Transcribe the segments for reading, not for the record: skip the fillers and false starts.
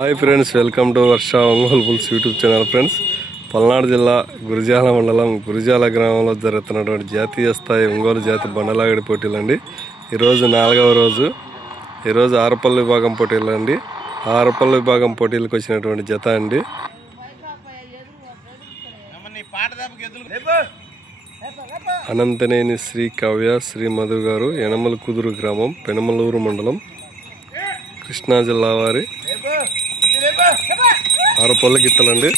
High friends welcome to Varsha Ongole bulls YouTube channel friends Palnadu జిల్లా గురిజాల మండలం గురిజాల గ్రామంలో జరుగుతున్నటువంటి జాతీయ స్థాయి ఒంగోలు జాతి బండలాగడి పోటీలండి ఈ రోజు 4వ రోజు ఈ రోజు ఆరపల్లి విభాగం పోటీలండి ఆరపల్లి విభాగం పోటీలకు వచ్చినటువంటి జత అండి అనంతనేని శ్రీ కావ్య శ్రీ మధు గారు యనమల కుదురు గ్రామం పెనమలూరు మండలం కృష్ణా జిల్లా వారి ఆరపల్లి గిత్తలండి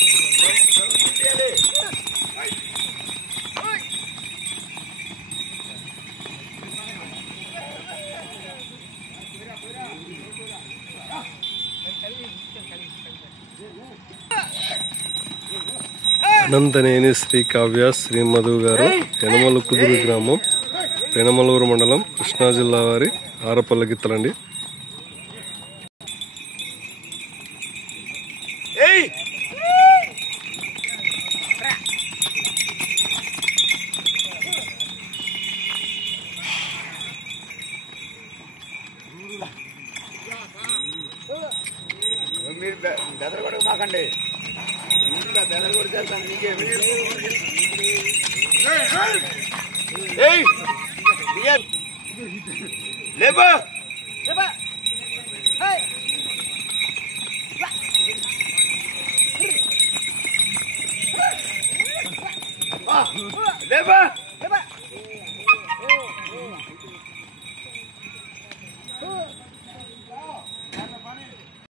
అనంతనేని శ్రీ కావ్య శ్రీ మధు గారు యనమల కుదురు గ్రామం పెనమలూరు మండలం కృష్ణా జిల్లా వారి ఆరపల్లి గిత్తలండి Leber!